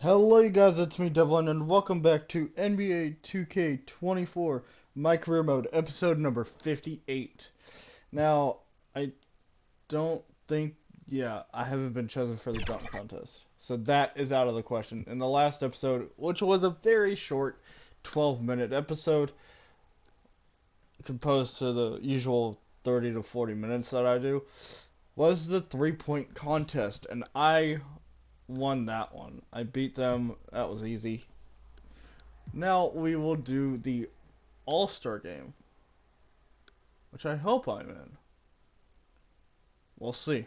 Hello you guys, it's me Devlin and welcome back to NBA 2K24 My Career Mode episode number 58. Now, I don't think, I haven't been chosen for the dunk contest. So that is out of the question. In the last episode, which was a very short 12-minute episode, composed to the usual 30 to 40 minutes that I do, was the three-point contest, and I won that one. I beat them. That was easy. Now we will do the All-Star game, which I hope I'm in. We'll see.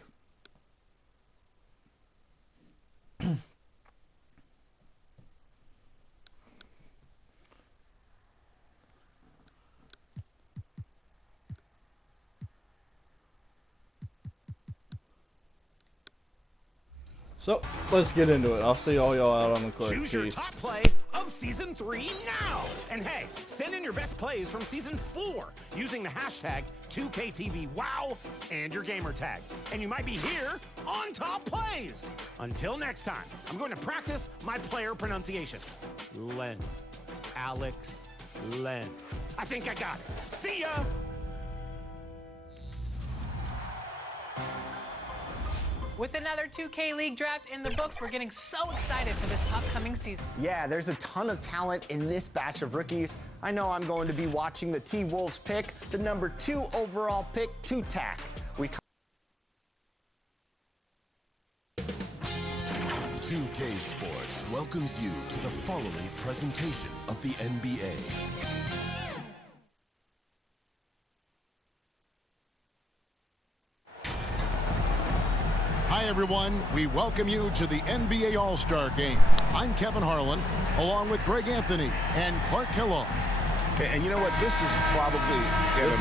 So, let's get into it. I'll see all y'all out on the court. Choose your Peace. top play of Season 3 now! And hey, send in your best plays from Season 4 using the hashtag 2KTVWOW and your gamer tag. And you might be here on Top Plays! Until next time, I'm going to practice my player pronunciations. Len. Alex Len. I think I got it. See ya! With another 2K League draft in the books, we're getting so excited for this upcoming season. Yeah, there's a ton of talent in this batch of rookies. I know I'm going to be watching the T-Wolves pick the number 2 overall pick, Two-Tack. 2K Sports welcomes you to the following presentation of the NBA. Hi, everyone. We welcome you to the NBA All-Star Game. I'm Kevin Harlan, along with Greg Anthony and Clark Kellogg. Okay, and you know what? This is probably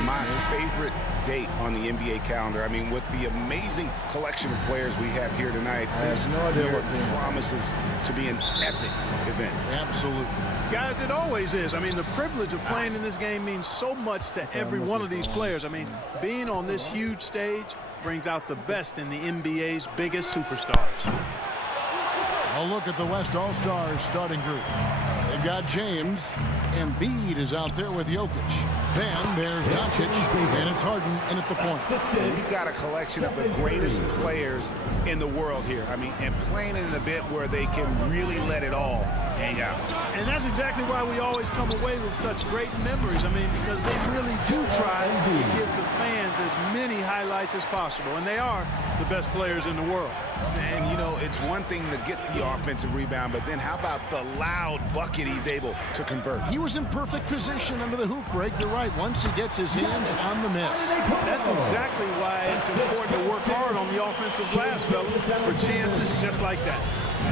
my favorite date on the NBA calendar. I mean, with the amazing collection of players we have here tonight, this year promises to be an epic event. Absolutely. Guys, it always is. I mean, the privilege of playing in this game means so much to every one of these players. I mean, being on this huge stage brings out the best in the NBA's biggest superstars. A look at the West All-Stars starting group. They've got James. Embiid is out there with Jokic. Then there's Doncic, and it's Harden in at the point. You've got a collection of the greatest players in the world here. I mean, and playing in an event where they can really let it all hang out. And that's exactly why we always come away with such great memories. I mean, because they really do try to give the fans as many highlights as possible. And they are the best players in the world. And, you know, it's one thing to get the offensive rebound, but then how about the loud bucket he's able to convert? He was in perfect position under the hoop, Greg. You're right. Once he gets his hands on the miss. That's exactly why it's important to work hard on the offensive glass, fellas, for chances just like that.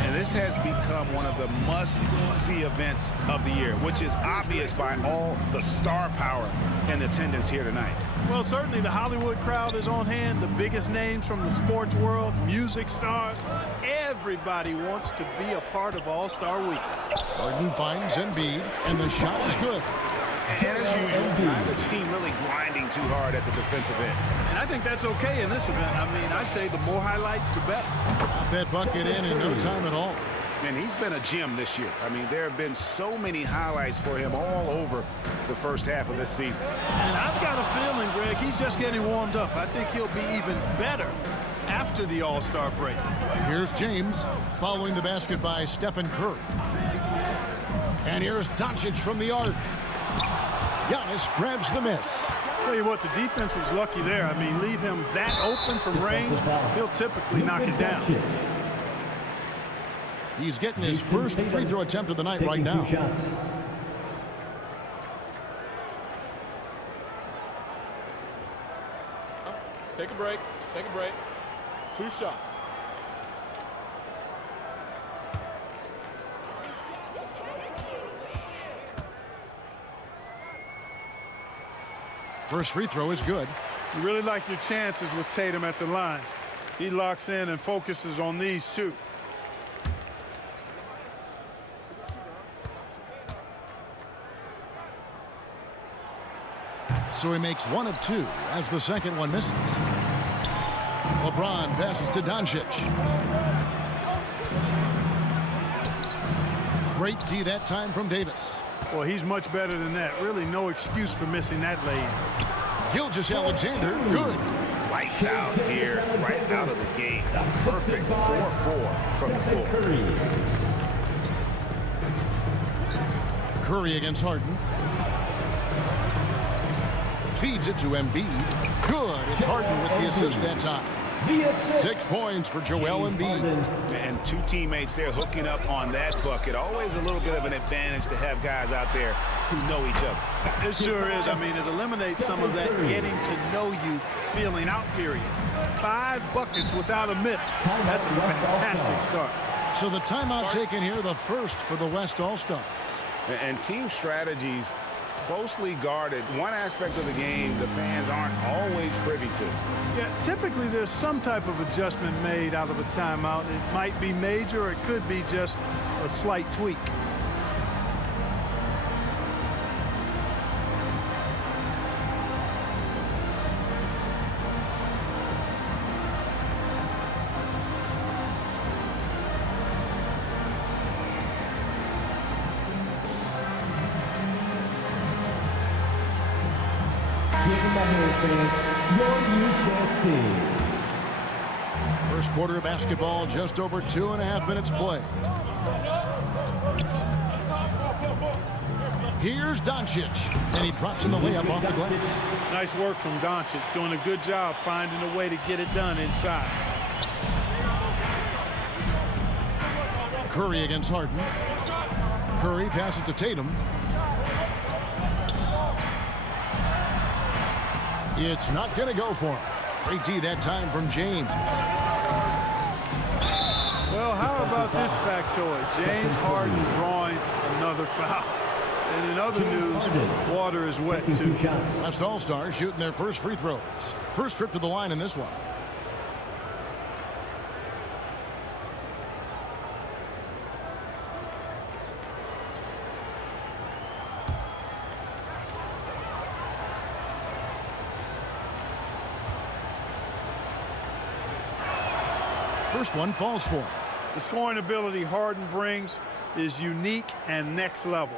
And this has become one of the must-see events of the year, which is obvious by all the star power and attendance here tonight. Well, certainly the Hollywood crowd is on hand, the biggest names from the sports world, music stars. Everybody wants to be a part of All-Star Week. Harden finds Embiid, and the shot is good. And as usual, the team really grinding too hard at the defensive end. And I think that's okay in this event. I mean, I say the more highlights, the better. Got that bucket in no time at all. And he's been a gem this year. I mean, there have been so many highlights for him all over the first half of this season. And I've got a feeling, Greg, he's just getting warmed up. I think he'll be even better after the All-Star break. Here's James following the basket by Stephen Curry. And here's Doncic from the arc. Giannis grabs the miss. Tell you what, the defense was lucky there. I mean, leave him that open from range, he'll typically knock it down. He's getting his first free throw attempt of the night right now. Take a break. Take a break. 2 shots. First free throw is good. You really like your chances with Tatum at the line. He locks in and focuses on these two. So he makes 1 of 2 as the second one misses. LeBron passes to Doncic. Great D that time from Davis. Well, he's much better than that. Really no excuse for missing that lay-in. Gilgeous-Alexander, good. Lights out here, right out of the gate. Perfect 4-4 from the floor. Curry against Harden. Feeds it to Embiid. Good. It's Harden with the assist that time. 6 points for Joel Embiid. And two teammates there hooking up on that bucket. Always a little bit of an advantage to have guys out there who know each other. It sure is. I mean, it eliminates some of that getting to know you feeling out period. 5 buckets without a miss. That's a fantastic start. So the timeout taken here, the first for the West All-Stars. And team strategies closely guarded. One aspect of the game the fans aren't always privy to. Yeah, typically there's some type of adjustment made out of a timeout. It might be major, or it could be just a slight tweak. First quarter of basketball, just over 2.5 minutes play. Here's Doncic, and he drops in the layup off the glass. Nice work from Doncic, doing a good job finding a way to get it done inside. Curry against Harden. Curry passes to Tatum. It's not going to go for him. Great D that time from James. Well, how about this factoid? James Harden drawing another foul. And in other news, water is wet too. West All-Stars shooting their first free throws. First trip to the line in this one. First one falls for him. The scoring ability Harden brings is unique and next level.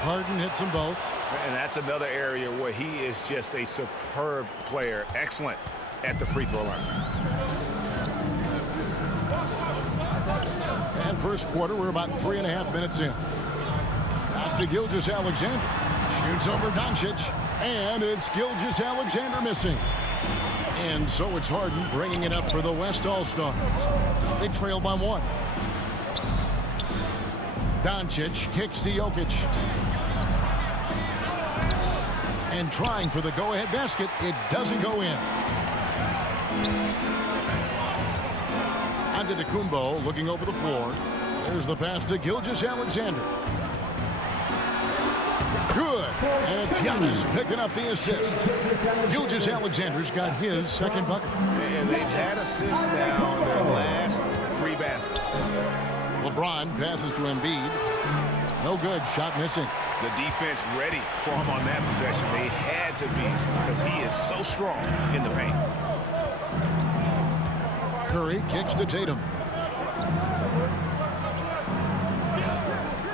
Harden hits them both. And that's another area where he is just a superb player. Excellent at the free throw line. And first quarter, we're about 3.5 minutes in. Back to Gilgeous-Alexander. Shoots over Doncic. And it's Gilgeous-Alexander missing. And so it's Harden bringing it up for the West All-Stars. They trail by 1. Doncic kicks to Jokic. And trying for the go-ahead basket. It doesn't go in. Antetokounmpo looking over the floor. There's the pass to Gilgeous-Alexander. Good. And it's Giannis picking up the assist. Gilgeous-Alexander's got his second bucket. And they've had assists now on their last 3 baskets. LeBron passes to Embiid. No good. Shot missing. The defense ready for him on that possession. They had to be because he is so strong in the paint. Curry kicks to Tatum.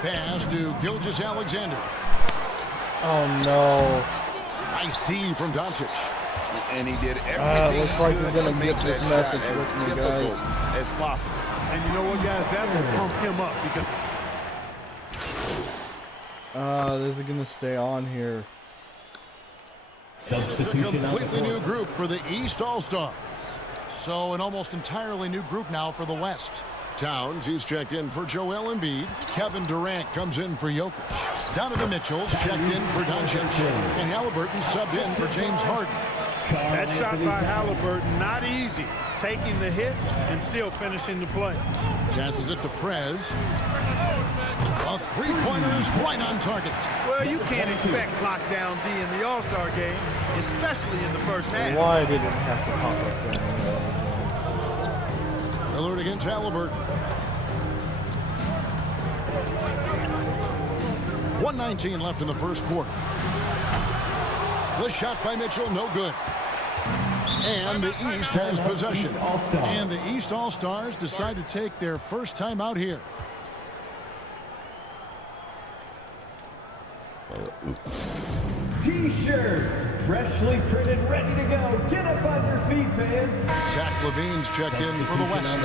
Pass to Gilgeous-Alexander. Oh, no. Nice D from Doncic. And he did everything looks like we're going to make get this that message shot with as me, guys. difficult as possible. And you know what, guys? That will pump him up because This is going to stay on here. It's a completely new group for the East All-Stars. So an almost entirely new group now for the West. Towns, he's checked in for Joel Embiid. Kevin Durant comes in for Jokic. Donovan Mitchell's checked in for Doncic. And Halliburton subbed in for James Harden. that shot by Halliburton, not easy. Taking the hit and still finishing the play. Passes it to Prez. A three-pointer is right on target. Well, you can't expect lockdown D in the All-Star game, especially in the first half. Why did it have to pop up there? Lillard against Halliburton. 1:19 left in the first quarter. The shot by Mitchell, no good. And the East has possession. And the East All-Stars decide to take their first time out here. T-shirts, freshly printed, ready to go. Get up on your feet, fans. Zach Levine's checked in for the West.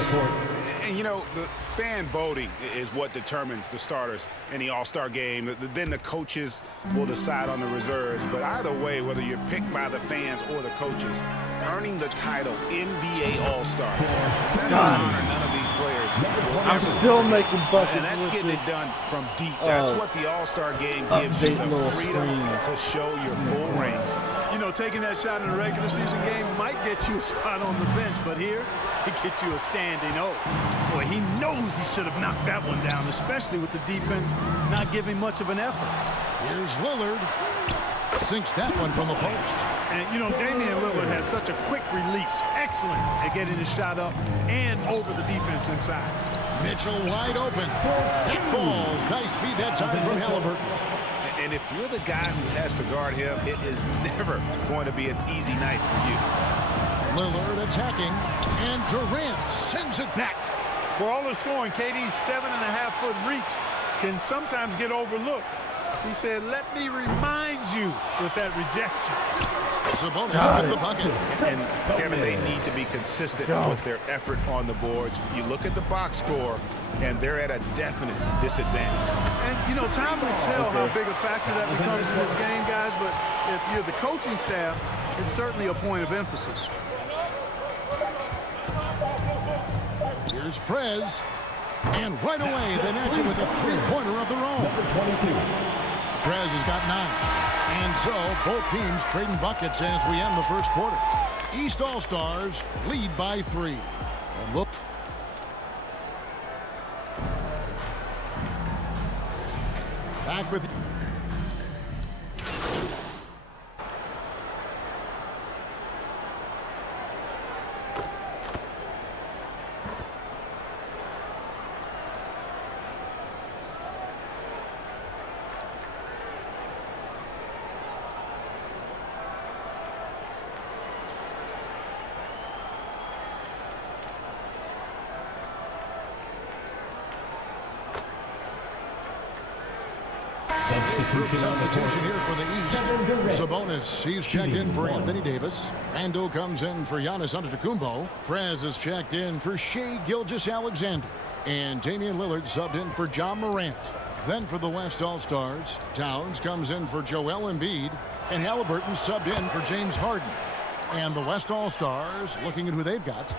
And, you know, the fan voting is what determines the starters in the All-Star game. Then the coaches will decide on the reserves. But either way, whether you're picked by the fans or the coaches, earning the title NBA All-Star, that's an honor none of these players will I'm ever still receive. making buckets And that's with getting this, it done from deep. That's what the All-Star game gives you, update the little freedom screen. to show your full range. You know, taking that shot in a regular season game might get you a spot on the bench, but here, it gets you a standing O. Boy, he knows he should have knocked that one down, especially with the defense not giving much of an effort. Here's Lillard. Sinks that one from the post. And, you know, Damian Lillard has such a quick release. Excellent at getting his shot up and over the defense inside. Mitchell wide open. That falls. Nice feed that time from Halliburton. And if you're the guy who has to guard him, it is never going to be an easy night for you. Lillard attacking, and Durant sends it back. For all the scoring, KD's 7.5-foot reach can sometimes get overlooked. He said, let me remind you with that rejection. Sabonis with the bucket. And Kevin, they need to be consistent with their effort on the boards. You look at the box score, and they're at a definite disadvantage. And, you know, time will tell how big a factor that becomes in this game, guys, but if you're the coaching staff, it's certainly a point of emphasis. Here's Prez. And right away, they match it with a three-pointer of their own. Prez has got 9. And so, both teams trading buckets as we end the first quarter. East All-Stars lead by 3. And we'll... Back with... Substitution here for the East. Sabonis, he's checked in for Anthony Davis. Randle comes in for Giannis Antetokounmpo. Prez is checked in for Shai Gilgeous-Alexander. And Damian Lillard subbed in for John Morant. Then for the West All-Stars, Towns comes in for Joel Embiid. And Halliburton subbed in for James Harden. And the West All-Stars, looking at who they've got.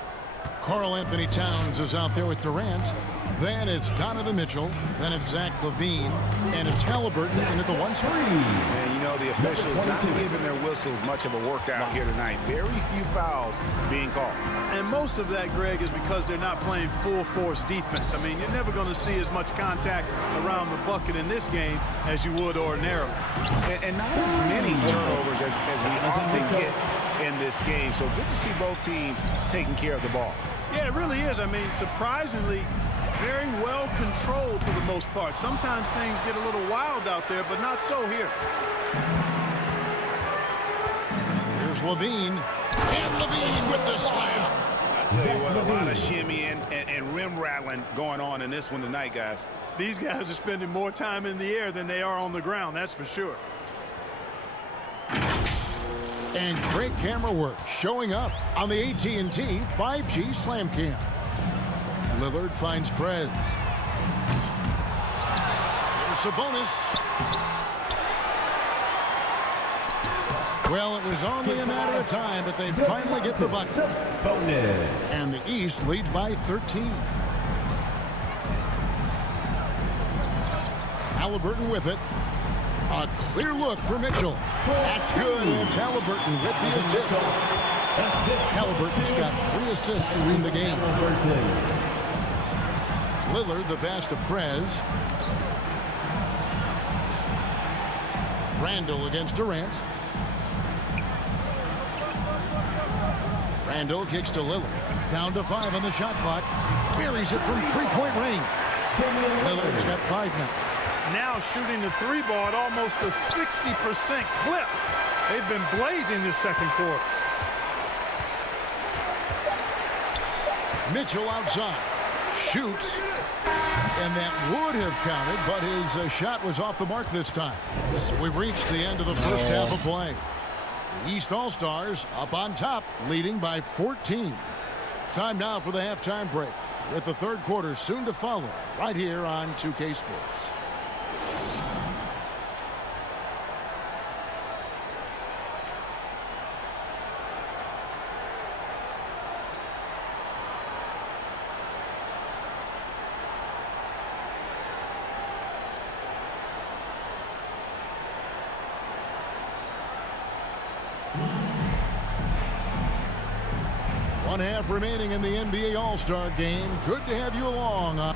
Karl Anthony Towns is out there with Durant. Then it's Donovan Mitchell. Then it's Zach LaVine. And it's Halliburton in at the 1-3. And you know, the officials not giving their whistles much of a workout here tonight. Very few fouls being called. And most of that, Greg, is because they're not playing full-force defense. I mean, you're never going to see as much contact around the bucket in this game as you would ordinarily. And not as many turnovers as we often get in this game. So good to see both teams taking care of the ball. Yeah, it really is. I mean, surprisingly, very well controlled for the most part. Sometimes things get a little wild out there, but not so here. Here's LaVine. And LaVine with the slam. I tell you what, a lot of shimmying and rim rattling going on in this one tonight, guys. These guys are spending more time in the air than they are on the ground, that's for sure. And great camera work showing up on the AT&T 5G Slam Cam. Lillard finds Prez. Here's Sabonis. Well, it was only a matter of time, but they finally get the bucket. And the East leads by 13. Halliburton with it. A clear look for Mitchell. That's good. It's Halliburton with the assist. Halliburton's got 3 assists in the game. Lillard, the pass to Prez. Randle against Durant. Randle kicks to Lillard. Down to 5 on the shot clock. Buries it from 3-point range. Lillard's got 5 now. Now shooting the 3 ball at almost a 60% clip. They've been blazing this second quarter. Mitchell outside. Shoots. And that would have counted, but his shot was off the mark this time. So we've reached the end of the first half of play. The East All-Stars up on top, leading by 14. Time now for the halftime break, with the third quarter soon to follow, right here on 2K Sports. One half remaining in the NBA All-Star game. Good to have you along.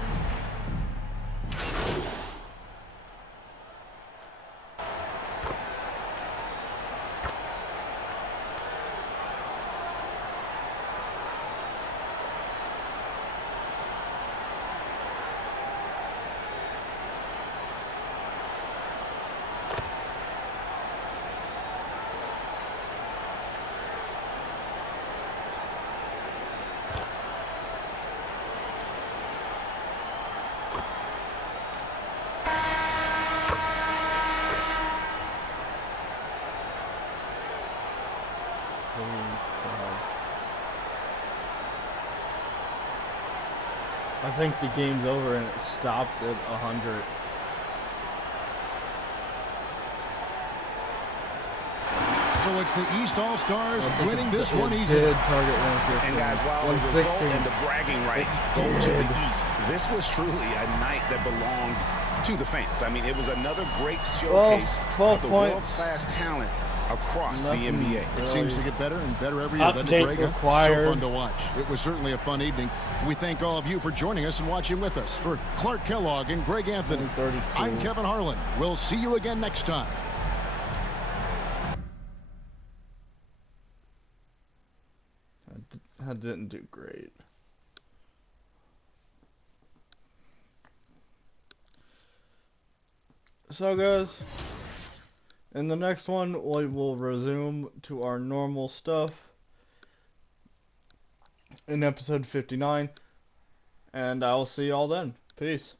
I think the game's over and it stopped at 100. So it's the East All-Stars winning this one easy. Target and guys, while the result and the bragging rights go to the East, this was truly a night that belonged to the fans. I mean, it was another great showcase 12 of the points. world-class talent across the NBA. It seems to get better and better every year. Update required. So fun to watch. It was certainly a fun evening. We thank all of you for joining us and watching with us. For Clark Kellogg and Greg Anthony, I'm Kevin Harlan. We'll see you again next time. I didn't do great. So guys, in the next one we will resume to our normal stuff in episode 59, and I'll see y'all then. Peace.